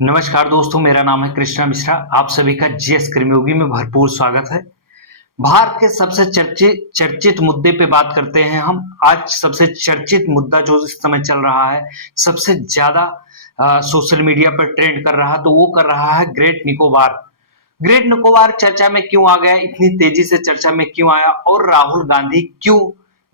नमस्कार दोस्तों, मेरा नाम है कृष्णा मिश्रा। आप सभी का जीएस कर्मयोगी में भरपूर स्वागत है। भारत के सबसे चर्चित चर्चित मुद्दे पे बात करते हैं हम। आज सबसे चर्चित मुद्दा जो इस समय चल रहा है, सबसे ज्यादा सोशल मीडिया पर ट्रेंड कर रहा, तो वो कर रहा है ग्रेट निकोबार। ग्रेट निकोबार चर्चा में क्यों आ गया, इतनी तेजी से चर्चा में क्यों आया, और राहुल गांधी क्यों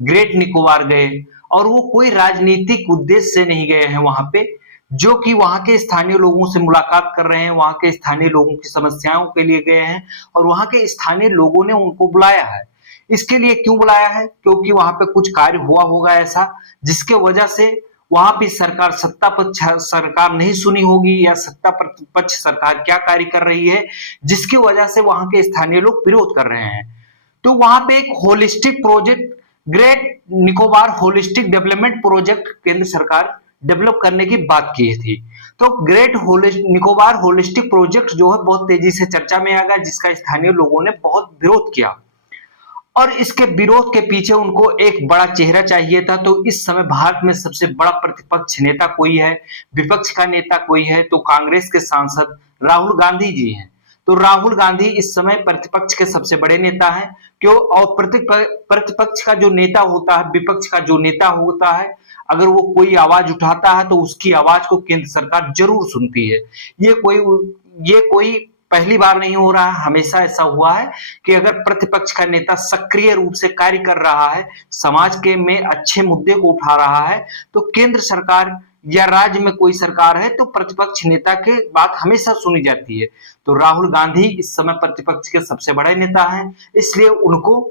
ग्रेट निकोबार गए? और वो कोई राजनीतिक उद्देश्य से नहीं गए हैं वहां पे, जो कि वहां के स्थानीय लोगों से मुलाकात कर रहे हैं, वहां के स्थानीय लोगों की समस्याओं के लिए गए हैं, और वहां के स्थानीय लोगों ने उनको बुलाया है। इसके लिए क्यों बुलाया है? क्योंकि वहां पे कुछ कार्य हुआ होगा ऐसा, जिसके वजह से वहां भी सरकार, सत्ता पक्ष सरकार नहीं सुनी होगी, या सत्ता पक्ष सरकार क्या कार्य कर रही है, जिसकी वजह से वहां के स्थानीय लोग विरोध कर रहे हैं। तो वहां पे एक holistic project, great Nicobar holistic development project केंद्र सरकार डेवलप करने की बात की थी। तो ग्रेट निकोबार होलिस्टिक प्रोजेक्ट जो है बहुत तेजी से चर्चा में आ गया, जिसका स्थानीय लोगों ने बहुत विरोध किया, और इसके विरोध के पीछे उनको एक बड़ा चेहरा चाहिए था। तो इस समय भारत में सबसे बड़ा प्रतिपक्ष नेता कोई है, विपक्ष का नेता कोई है, तो कांग्रेस के सांसद राहुल गांधी जी हैं। तो राहुल गांधी इस समय प्रतिपक्ष के सबसे बड़े नेता हैं। क्यों? और प्रतिपक्ष का जो नेता होता है, विपक्ष का जो नेता होता है, अगर वो कोई आवाज उठाता है तो उसकी आवाज को केंद्र सरकार जरूर सुनती है। ये कोई पहली बार नहीं हो रहा है, हमेशा ऐसा हुआ है कि अगर प्रतिपक्ष का नेता सक्रिय रूप से कार्य कर रहा है, समाज के में अच्छे मुद्दे को उठा रहा है, तो केंद्र सरकार या राज्य में कोई सरकार है तो प्रतिपक्ष नेता की बात हमेशा सुनी जाती है। तो राहुल गांधी इस समय प्रतिपक्ष के सबसे बड़े नेता हैं, इसलिए उनको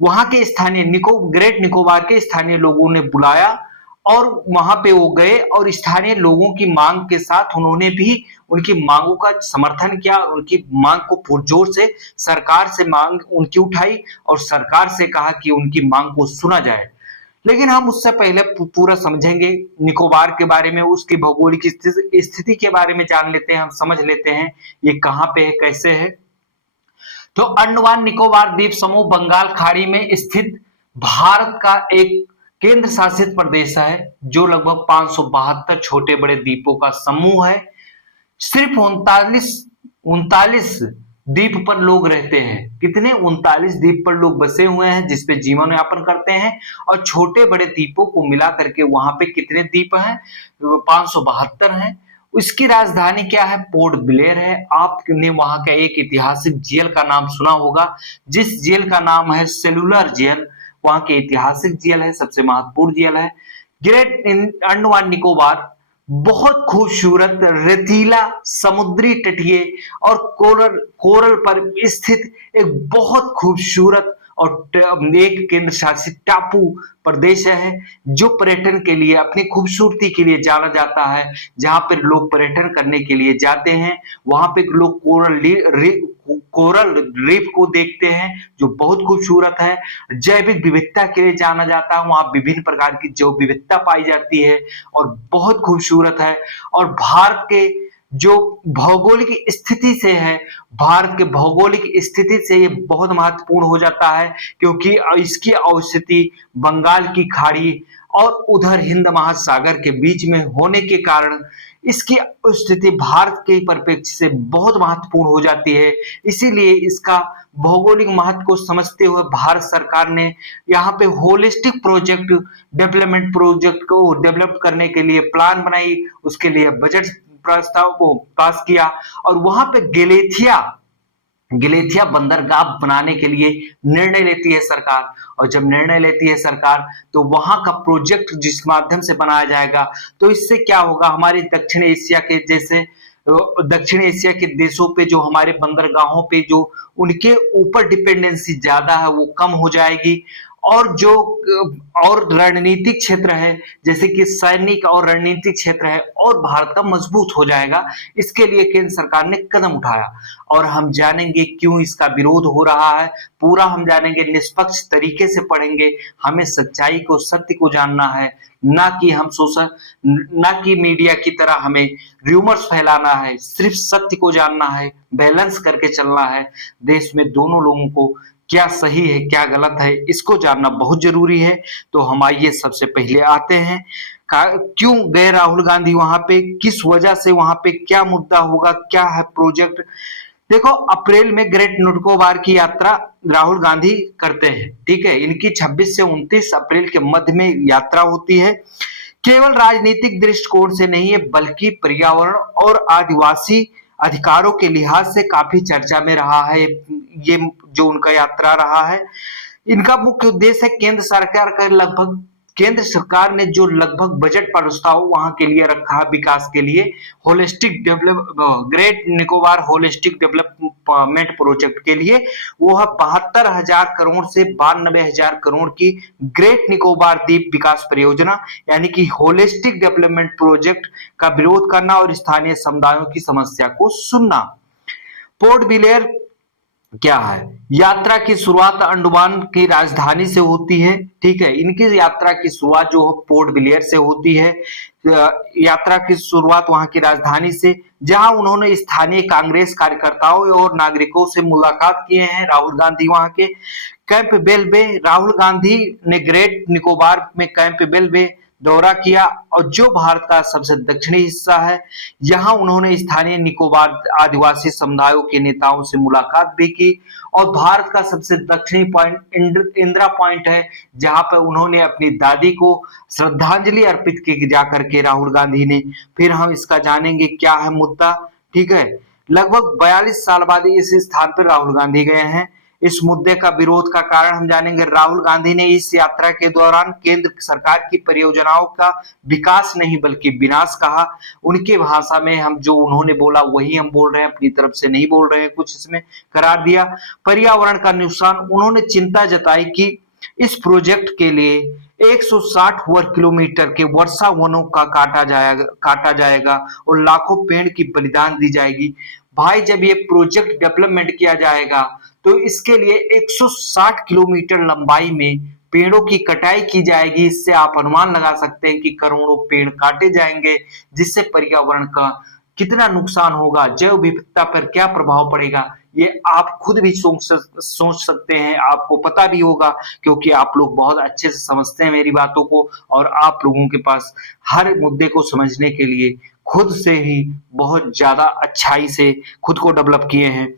वहां के स्थानीय ग्रेट निकोबार के स्थानीय लोगों ने बुलाया, और वहां पे वो गए, और स्थानीय लोगों की मांग के साथ उन्होंने भी उनकी मांगों का समर्थन किया, और उनकी मांग को पुरजोर से सरकार से मांग उनकी उठाई, और सरकार से कहा कि उनकी मांग को सुना जाए। लेकिन हम उससे पहले पूरा समझेंगे निकोबार के बारे में, उसकी भौगोलिक स्थिति के बारे में जान लेते हैं, हम समझ लेते हैं ये कहाँ पे है, कैसे है। तो अंडमान निकोबार द्वीप समूह बंगाल खाड़ी में स्थित भारत का एक केंद्र शासित प्रदेश है, जो लगभग 572 छोटे बड़े द्वीपों का समूह है। सिर्फ उनतालीस उनतालीस द्वीप पर लोग रहते हैं। कितने? 39 द्वीप पर लोग बसे हुए हैं, जिसपे जीवन यापन करते हैं। और छोटे बड़े द्वीपों को मिला करके वहां पे कितने द्वीप हैं? 572 हैं। उसकी राजधानी क्या है? पोर्ट ब्लेयर है। आपने वहां का एक ऐतिहासिक जेल का नाम सुना होगा, जिस जेल का नाम है सेलुलर जेल। वहां के ऐतिहासिक जेल है, सबसे महत्वपूर्ण जेल है। ग्रेट अंडमान निकोबार बहुत खूबसूरत रेतीला समुद्री तटीय और कोरल कोरल पर स्थित एक बहुत खूबसूरत और एक केंद्र शासित टापू प्रदेश है, जो पर्यटन के लिए, अपनी खूबसूरती के लिए जाना जाता है। जहां पर लोग पर्यटन करने के लिए जाते हैं, वहां पे लोग कोरल रीफ को देखते हैं, जो बहुत खूबसूरत है। जैविक विविधता के लिए जाना जाता है, वहां विभिन्न प्रकार की जैव विविधता पाई जाती है, और बहुत खूबसूरत है। और भारत के जो भौगोलिक स्थिति से है, भारत के भौगोलिक स्थिति से ये बहुत महत्वपूर्ण हो जाता है, क्योंकि इसकी अवस्थिति बंगाल की खाड़ी और उधर हिंद महासागर के बीच में होने के कारण इसकी स्थिति भारत के परिप्रेक्ष्य से बहुत महत्वपूर्ण हो जाती है। इसीलिए इसका भौगोलिक महत्व को समझते हुए भारत सरकार ने यहाँ पे होलिस्टिक प्रोजेक्ट डेवलपमेंट प्रोजेक्ट को डेवलप करने के लिए प्लान बनाई, उसके लिए बजट प्रस्ताव को पास किया, और वहां पे गलेथिया बंदरगाह बनाने के लिए निर्णय लेती है सरकार। और जब निर्णय लेती है सरकार, तो वहां का प्रोजेक्ट जिस माध्यम से बनाया जाएगा, तो इससे क्या होगा, हमारे दक्षिण एशिया के जैसे दक्षिण एशिया के देशों पे जो हमारे बंदरगाहों पे जो उनके ऊपर डिपेंडेंसी ज्यादा है, वो कम हो जाएगी। और जो और रणनीतिक क्षेत्र है, जैसे कि सैनिक और रणनीतिक क्षेत्र है, और भारत का मजबूत हो जाएगा। इसके लिए केंद्र सरकार ने कदम उठाया, और हम जानेंगे क्यों इसका विरोध हो रहा है। पूरा हम जानेंगे, निष्पक्ष तरीके से पढ़ेंगे। हमें सच्चाई को, सत्य को जानना है, ना कि मीडिया की तरह हमें रूमर्स फैलाना है। सिर्फ सत्य को जानना है, बैलेंस करके चलना है। देश में दोनों लोगों को क्या सही है क्या गलत है, इसको जानना बहुत जरूरी है। तो हम आइए सबसे पहले आते हैं क्यों गए राहुल गांधी वहां पे, किस वजह से वहां पे, क्या मुद्दा होगा, क्या है प्रोजेक्ट। देखो, अप्रैल में ग्रेट निकोबार की यात्रा राहुल गांधी करते हैं, ठीक है। इनकी 26 से 29 अप्रैल के मध्य में यात्रा होती है। केवल राजनीतिक दृष्टिकोण से नहीं है, बल्कि पर्यावरण और आदिवासी अधिकारों के लिहाज से काफी चर्चा में रहा है ये जो उनका यात्रा रहा है। इनका मुख्य उद्देश्य है केंद्र सरकार ने जो लगभग बजट प्रस्ताव वहां के लिए रखा है विकास के लिए, great Nicobar holistic development project के लिए, वो है 72,000 करोड़ से 92,000 करोड़ की ग्रेट निकोबार द्वीप विकास परियोजना यानी कि होलिस्टिक डेवलपमेंट प्रोजेक्ट का विरोध करना और स्थानीय समुदायों की समस्या को सुनना। पोर्ट ब्लेयर क्या है? यात्रा की शुरुआत अंडमान की राजधानी से होती है, ठीक है। इनकी यात्रा की शुरुआत जो पोर्ट ब्लेयर से होती है। यात्रा की शुरुआत वहां की राजधानी से, जहां उन्होंने स्थानीय कांग्रेस कार्यकर्ताओं और नागरिकों से मुलाकात किए हैं। राहुल गांधी वहां के कैंप बेल राहुल गांधी ने ग्रेट निकोबार में कैंप बेल दौरा किया और जो भारत का सबसे दक्षिणी हिस्सा है, यहाँ उन्होंने स्थानीय निकोबार आदिवासी समुदायों के नेताओं से मुलाकात भी की। और भारत का सबसे दक्षिणी पॉइंट इंदिरा पॉइंट है, जहां पर उन्होंने अपनी दादी को श्रद्धांजलि अर्पित की जाकर के राहुल गांधी ने। फिर हम इसका जानेंगे क्या है मुद्दा, ठीक है। लगभग 42 साल बाद इस स्थान पर राहुल गांधी गए हैं। इस मुद्दे का विरोध का कारण हम जानेंगे। राहुल गांधी ने इस यात्रा के दौरान केंद्र सरकार की परियोजनाओं का विकास नहीं बल्कि विनाश कहा। उनकी भाषा में हम जो उन्होंने बोला वही हम बोल रहे हैं, अपनी तरफ से नहीं बोल रहे हैं, कुछ इसमें करार दिया। पर्यावरण का नुकसान, उन्होंने चिंता जताई कि इस प्रोजेक्ट के लिए 160 वर्ग किलोमीटर के वर्षा वनों का काटा जाएगा और लाखों पेड़ की बलिदान दी जाएगी। भाई, जब ये प्रोजेक्ट डेवलपमेंट किया जाएगा तो इसके लिए 160 किलोमीटर लंबाई में पेड़ों की कटाई की जाएगी। इससे आप अनुमान लगा सकते हैं कि करोड़ों पेड़ काटे जाएंगे, जिससे पर्यावरण का कितना नुकसान होगा, जैव विविधता पर क्या प्रभाव पड़ेगा, ये आप खुद भी सोच सकते हैं। आपको पता भी होगा क्योंकि आप लोग बहुत अच्छे से समझते हैं मेरी बातों को, और आप लोगों के पास हर मुद्दे को समझने के लिए खुद से ही बहुत ज्यादा अच्छाई से खुद को डेवलप किए हैं।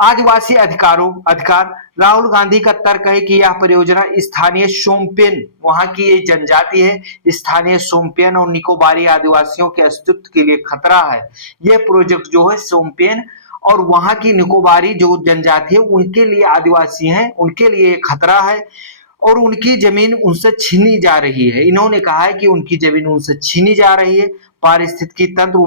आदिवासी अधिकार, राहुल गांधी का तर्क है कि यह परियोजना स्थानीय सोमपेन, वहां की ये जनजाति है, स्थानीय सोमपेन और निकोबारी आदिवासियों के अस्तित्व के लिए खतरा है। यह प्रोजेक्ट जो है सोमपेन और वहां की निकोबारी जो जनजाति है उनके लिए, आदिवासी हैं, उनके लिए खतरा है और उनकी जमीन उनसे छीनी जा रही है। इन्होंने कहा है कि उनकी जमीन उनसे छीनी जा रही है। पारिस्थितिकी तंत्र,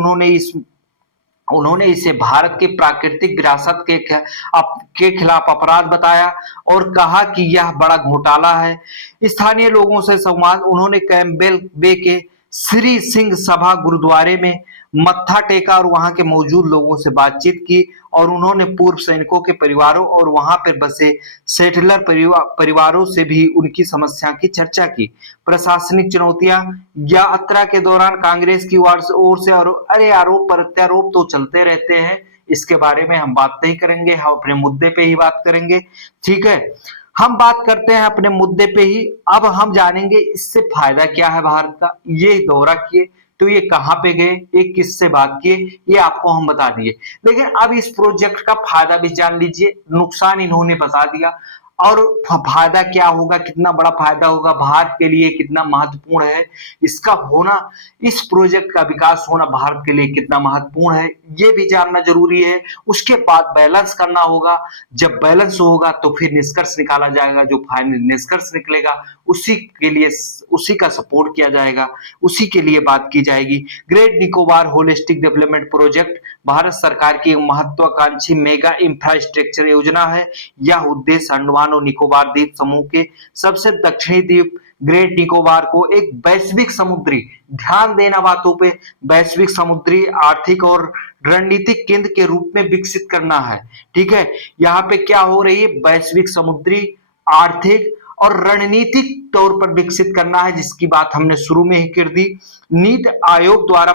उन्होंने इसे भारत की प्राकृतिक विरासत के खिलाफ अपराध बताया और कहा कि यह बड़ा घोटाला है। स्थानीय लोगों से संवाद, उन्होंने कैम्पबेल बे के श्री सिंह सभा गुरुद्वारे में मत्था टेका और वहां के मौजूद लोगों से बातचीत की और उन्होंने पूर्व सैनिकों के परिवारों और वहां पर बसे सेटलर परिवारों से भी उनकी समस्या की चर्चा की। प्रशासनिक चुनौतियां, यात्रा के दौरान कांग्रेस की ओर से अरे आरोप प्रत्यारोप तो चलते रहते हैं, इसके बारे में हम बात नहीं करेंगे, हम अपने मुद्दे पे ही बात करेंगे, ठीक है। हम बात करते हैं अपने मुद्दे पे ही। अब हम जानेंगे इससे फायदा क्या है भारत का। ये दौरा किए तो ये कहाँ पे गए, ये किससे बात किए, ये आपको हम बता दिए। लेकिन अब इस प्रोजेक्ट का फायदा भी जान लीजिए। नुकसान इन्होंने बता दिया और फायदा क्या होगा, कितना बड़ा फायदा होगा, भारत के लिए कितना महत्वपूर्ण है इसका होना, इस प्रोजेक्ट का विकास होना भारत के लिए कितना महत्वपूर्ण है, ये भी जानना जरूरी है। उसके बाद बैलेंस करना होगा। जब बैलेंस होगा तो फिर निष्कर्ष निकाला जाएगा। जो फाइनल निष्कर्ष निकलेगा उसी के लिए, उसी का सपोर्ट किया जाएगा, उसी के लिए बात की जाएगी। Great Nicobar holistic development project Bharat सरकार की महत्वाकांक्षी मेगा इंफ्रास्ट्रक्चर योजना है। यह उद्देश्य अंडमान और निकोबार द्वीप समूह के सबसे दक्षिणी द्वीप ग्रेट निकोबार को एक वैश्विक समुद्री, ध्यान देना बातों पे, वैश्विक समुद्री आर्थिक और रणनीतिक केंद्र के रूप में विकसित करना है, ठीक है। यहाँ पे क्या हो रही है, वैश्विक समुद्री, आर्थिक और रणनीतिक तौर पर विकसित करना है, जिसकी बात हमने शुरू में ही कर दी। नीति आयोग द्वारा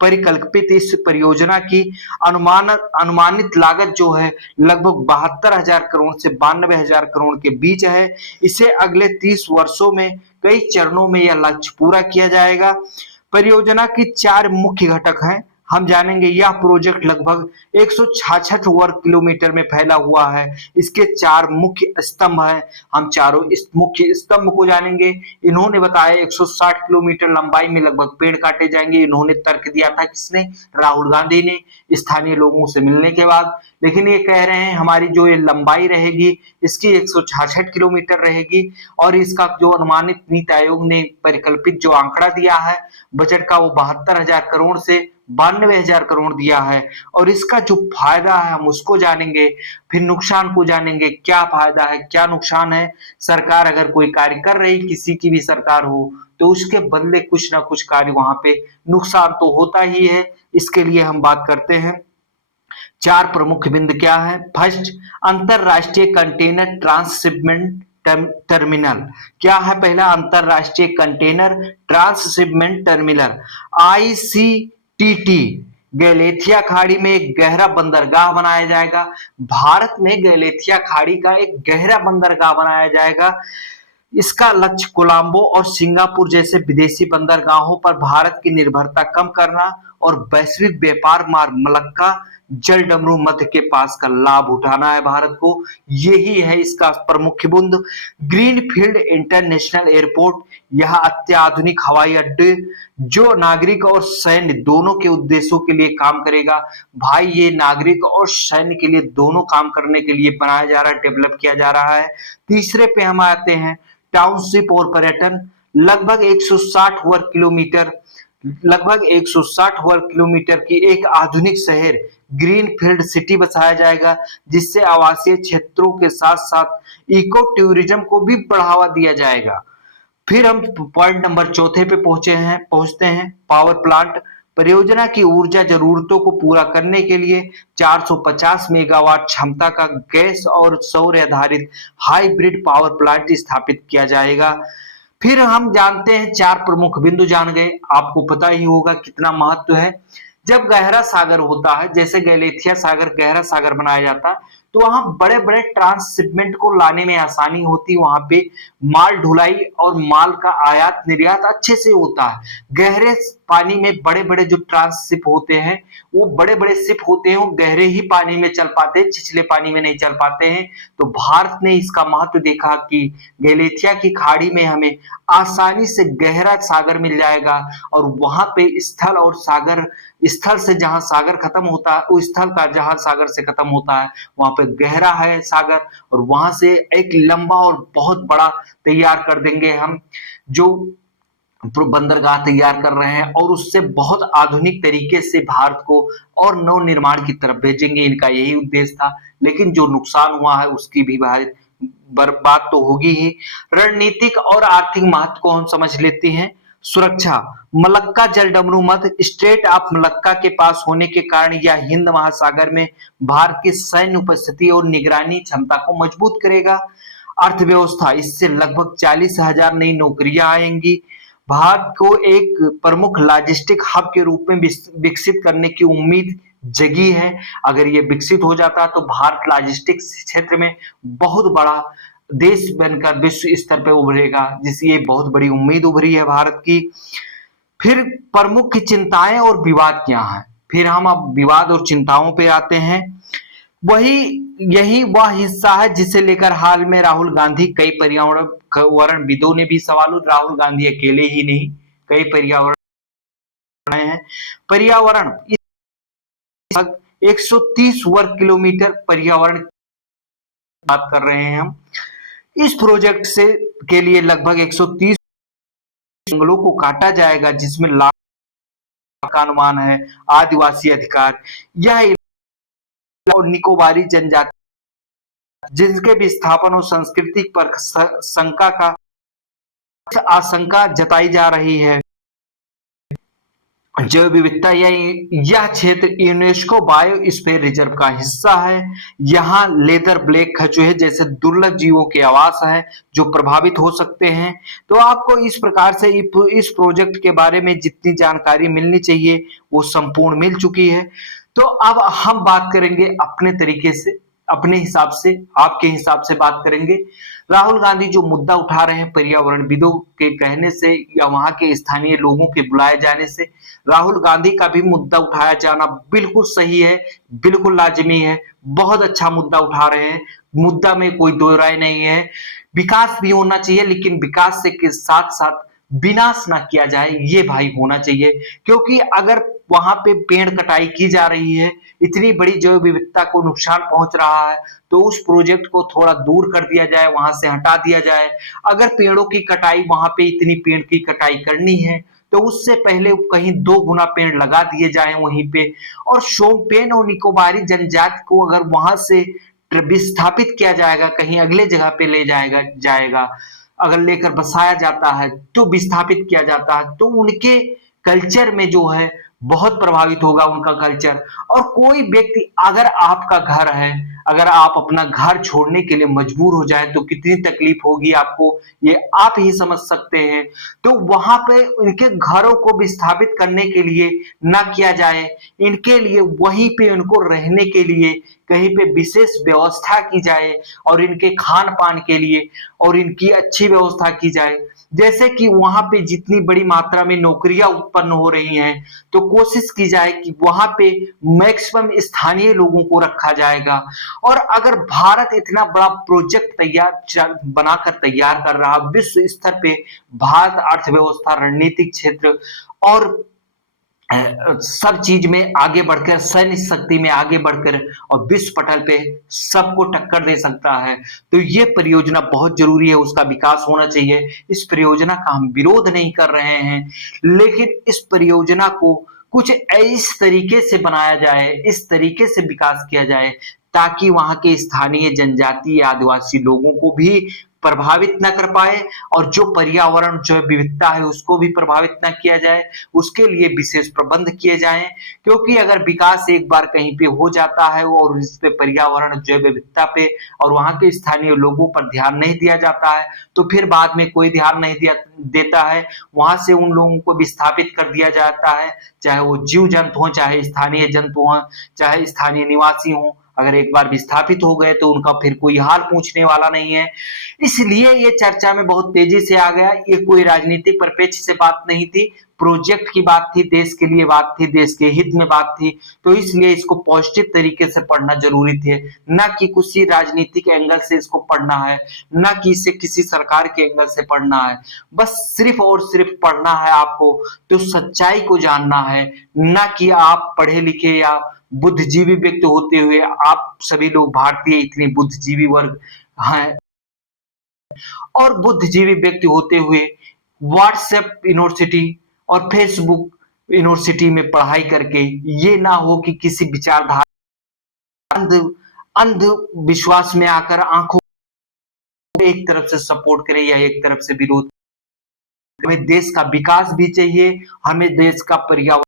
परिकल्पित इस परियोजना की अनुमानित लागत जो है लगभग 72,000 करोड़ से 92,000 करोड़ के बीच है। इसे अगले 30 वर्षों में कई चरणों में यह लक्ष्य पूरा किया जाएगा। परियोजना की 4 मुख्य घटक हैं, हम जानेंगे। यह प्रोजेक्ट लगभग 166 वर्ग किलोमीटर में फैला हुआ है। इसके 4 मुख्य स्तंभ हैं, हम चारों इस मुख्य स्तंभ को जानेंगे। इन्होंने बताया 160 किलोमीटर लंबाई में लगभग पेड़ काटे जाएंगे। इन्होंने तर्क दिया था, किसने? राहुल गांधी ने, स्थानीय लोगों से मिलने के बाद। लेकिन ये कह रहे हैं हमारी जो ये लंबाई रहेगी इसकी 166 किलोमीटर रहेगी, और इसका जो अनुमानित नीति आयोग ने परिकल्पित जो आंकड़ा दिया है बजट का, वो 72,000 करोड़ से 92,000 करोड़ दिया है। और इसका जो फायदा है हम उसको जानेंगे, फिर नुकसान को जानेंगे, क्या फायदा है क्या नुकसान है। सरकार अगर कोई कार्य कर रही, किसी की भी सरकार हो, तो उसके बदले कुछ ना कुछ कार्य वहां पे नुकसान तो होता ही है। इसके लिए हम बात करते हैं। 4 प्रमुख बिंदु क्या है? फर्स्ट, अंतरराष्ट्रीय कंटेनर ट्रांसशिपमेंट टर्मिनल। क्या है? पहला, अंतरराष्ट्रीय कंटेनर ट्रांसशिपमेंट टर्मिनल, आईसीटीटी। गैलेथिया खाड़ी में एक गहरा बंदरगाह बनाया जाएगा। भारत में गैलेथिया खाड़ी का एक गहरा बंदरगाह बनाया जाएगा। इसका लक्ष्य कोलंबो और सिंगापुर जैसे विदेशी बंदरगाहों पर भारत की निर्भरता कम करना और वैश्विक व्यापार मार्ग मलक्का जलडमरू मध्य के पास का लाभ उठाना है भारत को। यही है इसका प्रमुख बिंदु। ग्रीनफील्ड इंटरनेशनल एयरपोर्ट, यह अत्याधुनिक हवाई अड्डे जो नागरिक और सैन्य दोनों के उद्देश्यों के लिए काम करेगा। भाई ये नागरिक और सैन्य के लिए दोनों काम करने के लिए बनाया जा रहा है, डेवलप किया जा रहा है। तीसरे पे हम आते हैं, टाउनशिप और पर्यटन। लगभग 160 वर्ग किलोमीटर की एक आधुनिक शहर ग्रीनफील्ड सिटी बसाया जाएगा, जिससे आवासीय क्षेत्रों के साथ साथ इको टूरिज्म को भी बढ़ावा दिया जाएगा। फिर हम पॉइंट नंबर 4 पे पहुंचते हैं, पावर प्लांट। परियोजना की ऊर्जा जरूरतों को पूरा करने के लिए 450 मेगावाट क्षमता का गैस और सौर आधारित हाइब्रिड पावर प्लांट स्थापित किया जाएगा। फिर हम जानते हैं, 4 प्रमुख बिंदु जान गए। आपको पता ही होगा कितना महत्व है। जब गहरा सागर होता है, जैसे गैलेथिया सागर गहरा सागर बनाया जाता है, तो वहां बड़े बड़े ट्रांसशिपमेंट को लाने में आसानी होती है। वहां पे माल ढुलाई और माल का आयात निर्यात अच्छे से होता है। गहरे पानी में बड़े बड़े जो ट्रांसशिप होते हैं, वो बड़े बड़े शिप होते हैं, वो गहरे ही पानी में चल पाते हैं, छिछले पानी में नहीं चल पाते हैं। तो भारत ने इसका महत्व देखा कि गैलेथिया की खाड़ी में हमें आसानी से गहरा सागर मिल जाएगा, और वहां पे स्थल और सागर, स्थल से जहां सागर खत्म होता है, उस स्थल का जहां सागर से खत्म होता है वहां पे गहरा है सागर, और वहां से एक लंबा और बहुत बड़ा तैयार कर देंगे हम, जो बंदरगाह तैयार कर रहे हैं, और उससे बहुत आधुनिक तरीके से भारत को और नव निर्माण की तरफ भेजेंगे। इनका यही उद्देश्य था। लेकिन जो नुकसान हुआ है उसकी भी बात तो होगी ही। रणनीतिक और आर्थिक महत्व को हम समझ लेते हैं। सुरक्षा, मलक्का जलडमरू मध्य स्ट्रेट ऑफ मलक्का के पास होने के कारण यह हिंद महासागर में भारत की सैन्य उपस्थिति और निगरानी क्षमता को मजबूत करेगा। अर्थव्यवस्था, इससे लगभग 40,000 नई नौकरियां आएंगी। भारत को एक प्रमुख लॉजिस्टिक हब के रूप में विकसित करने की उम्मीद जगी है। अगर ये विकसित हो जाता तो भारत लॉजिस्टिक्स क्षेत्र में बहुत बड़ा देश बनकर विश्व स्तर पर उभरेगा, जिसकी ये बहुत बड़ी उम्मीद उभरी है भारत की। फिर प्रमुख चिंताएं और विवाद क्या हैं? फिर हम अब विवाद और चिंताओं पे आते हैं। यही वह हिस्सा है जिसे लेकर हाल में राहुल गांधी, कई पर्यावरणविदों ने भी सवाल, राहुल गांधी अकेले ही नहीं, कई पर्यावरण हैं। पर्यावरण 130 वर्ग किलोमीटर पर्यावरण बात कर रहे हैं हम। इस प्रोजेक्ट से के लिए लगभग 130 जंगलों को काटा जाएगा, जिसमें लाख का अनुमान है। आदिवासी अधिकार, यह और निकोबारी जनजाति जिनके विस्थापन और संस्कृति पर आशंका जताई जा रही है। जैव विविधता, यह क्षेत्र यूनेस्को बायोस्फीयर रिजर्व का हिस्सा है। यहाँ लेदर ब्लैक खचूहे जैसे दुर्लभ जीवों के आवास हैं जो प्रभावित हो सकते हैं। तो आपको इस प्रकार से इस प्रोजेक्ट के बारे में जितनी जानकारी मिलनी चाहिए वो संपूर्ण मिल चुकी है। तो अब हम बात करेंगे अपने तरीके से अपने हिसाब से, आपके हिसाब से बात करेंगे। राहुल गांधी जो मुद्दा उठा रहे हैं पर्यावरणविदों के कहने से या वहां के स्थानीय लोगों के बुलाए जाने से, राहुल गांधी का भी मुद्दा उठाया जाना बिल्कुल सही है, बिल्कुल लाजमी है। बहुत अच्छा मुद्दा उठा रहे हैं, मुद्दा में कोई दो राय नहीं है। विकास भी होना चाहिए, लेकिन विकास से के साथ साथ विनाश ना किया जाए, ये भाई होना चाहिए। क्योंकि अगर वहां पे पेड़ कटाई की जा रही है, इतनी बड़ी जैव विविधता को नुकसान पहुंच रहा है, तो उस प्रोजेक्ट को थोड़ा दूर कर दिया जाए, वहां से हटा दिया जाए। अगर पेड़ों की कटाई, वहां पे इतनी पेड़ की कटाई करनी है, तो उससे पहले कहीं 2 गुना पेड़ लगा दिए जाए वहीं पे। और शोम्पेन और निकोबारी जनजाति को अगर वहां से विस्थापित किया जाएगा, कहीं अगले जगह पे ले जाएगा जाएगा अगर लेकर बसाया जाता है, तो विस्थापित किया जाता है, तो उनके कल्चर में जो है बहुत प्रभावित होगा उनका कल्चर। और कोई व्यक्ति, अगर आपका घर है, अगर आप अपना घर छोड़ने के लिए मजबूर हो जाए तो कितनी तकलीफ होगी आपको, ये आप ही समझ सकते हैं। तो वहां पे इनके घरों को विस्थापित करने के लिए ना किया जाए, इनके लिए वहीं पे उनको रहने के लिए कहीं पे विशेष व्यवस्था की जाए, और इनके खान पान के लिए और इनकी अच्छी व्यवस्था की जाए। जैसे कि वहां पे जितनी बड़ी मात्रा में नौकरियां उत्पन्न हो रही हैं, तो कोशिश की जाए कि वहां पे मैक्सिमम स्थानीय लोगों को रखा जाएगा। और अगर भारत इतना बड़ा प्रोजेक्ट बनाकर तैयार कर रहा, विश्व स्तर पे भारत अर्थव्यवस्था, रणनीतिक क्षेत्र और सब चीज में आगे बढ़कर, सैन्य शक्ति में आगे बढ़कर और विश्व पटल पे सबको टक्कर दे सकता है, तो ये परियोजना बहुत जरूरी है, उसका विकास होना चाहिए। इस परियोजना का हम विरोध नहीं कर रहे हैं, लेकिन इस परियोजना को कुछ इस तरीके से बनाया जाए, इस तरीके से विकास किया जाए, ताकि वहां के स्थानीय जनजातीय आदिवासी लोगों को भी प्रभावित न कर पाए, और जो पर्यावरण, जो विविधता है, उसको भी प्रभावित न किया जाए। उसके लिए विशेष प्रबंध किए जाएं, क्योंकि अगर विकास एक बार कहीं पे हो जाता है और इस पे पर्यावरण, जैव विविधता पे और वहां के स्थानीय लोगों पर ध्यान नहीं दिया जाता है, तो फिर बाद में कोई ध्यान नहीं देता है, वहां से उन लोगों को विस्थापित कर दिया जाता है, चाहे वो जीव जंतु हो, चाहे स्थानीय जंतु हो, चाहे स्थानीय निवासी हो। अगर एक बार विस्थापित हो गए तो उनका फिर कोई हाल पूछने वाला नहीं है। इसलिए ये चर्चा में बहुत तेजी से आ गया। ये कोई राजनीतिक परिप्रेक्ष्य से बात नहीं थी, प्रोजेक्ट की बात थी, देश के लिए बात थी, देश के हित में बात थी, तो इसलिए इसको पॉजिटिव तरीके से पढ़ना जरूरी थे, ना कि किसी राजनीतिक एंगल से इसको पढ़ना है, ना कि इसे किसी सरकार के एंगल से पढ़ना है। बस सिर्फ और सिर्फ पढ़ना है आपको, तो सच्चाई को जानना है, ना कि आप पढ़े लिखे या बुद्धिजीवी व्यक्ति होते हुए, आप सभी लोग भारतीय इतने बुद्धिजीवी वर्ग हैं, और बुद्धिजीवी व्यक्ति होते हुए व्हाट्सएप यूनिवर्सिटी और फेसबुक यूनिवर्सिटी में पढ़ाई करके ये ना हो कि किसी विचारधारा अंधविश्वास में आकर आंखों एक तरफ से सपोर्ट करे या एक तरफ से विरोध। हमें देश का विकास भी चाहिए, हमें देश का पर्यावरण,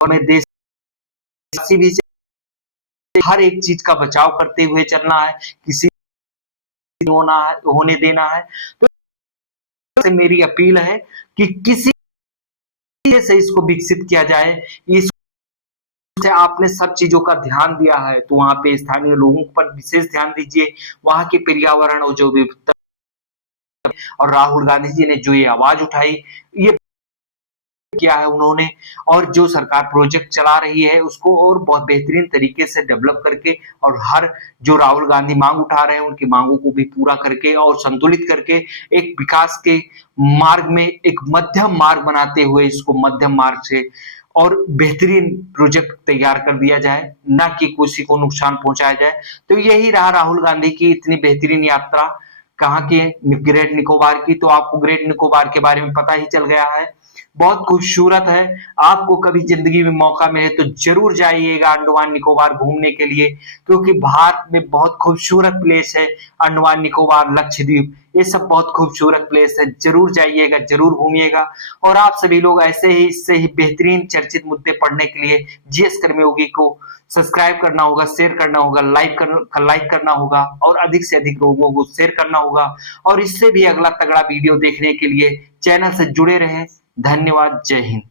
हमें देश भी चाहिए, हर एक चीज का बचाव करते हुए चलना है, किसी होने देना है। तो मेरी अपील है कि किसी से इसको विकसित किया जाए। इस से आपने सब चीजों का ध्यान दिया है, तो वहां पे स्थानीय लोगों पर विशेष ध्यान दीजिए, वहां के पर्यावरण और जो विविधता, और राहुल गांधी जी ने जो ये आवाज उठाई, ये किया है उन्होंने, और जो सरकार प्रोजेक्ट चला रही है उसको और बहुत बेहतरीन तरीके से डेवलप करके, और हर जो राहुल गांधी मांग उठा रहे हैं उनकी मांगों को भी पूरा करके और संतुलित करके एक विकास के मार्ग में एक मध्यम मार्ग बनाते हुए इसको मध्यम मार्ग से और बेहतरीन प्रोजेक्ट तैयार कर दिया जाए, ना कि किसी को नुकसान पहुंचाया जाए। तो यही रहा राहुल गांधी की इतनी बेहतरीन यात्रा, कहाँ की, ग्रेट निकोबार की। तो आपको ग्रेट निकोबार के बारे में पता ही चल गया है, बहुत खूबसूरत है। आपको कभी जिंदगी में मौका मिले तो जरूर जाइएगा अंडमान निकोबार घूमने के लिए, क्योंकि भारत में बहुत खूबसूरत प्लेस है अंडमान निकोबार, लक्षद्वीप, ये सब बहुत खूबसूरत प्लेस है। जरूर जाइएगा, जरूर घूमिएगा। और आप सभी लोग ऐसे ही, इससे ही बेहतरीन चर्चित मुद्दे पढ़ने के लिए जीएस कर्मयोगी को सब्सक्राइब करना होगा, शेयर करना होगा, लाइक करना होगा, और अधिक से अधिक लोगों को शेयर करना होगा। और इससे भी अगला तगड़ा वीडियो देखने के लिए चैनल से जुड़े रहें। धन्यवाद। जय हिंद।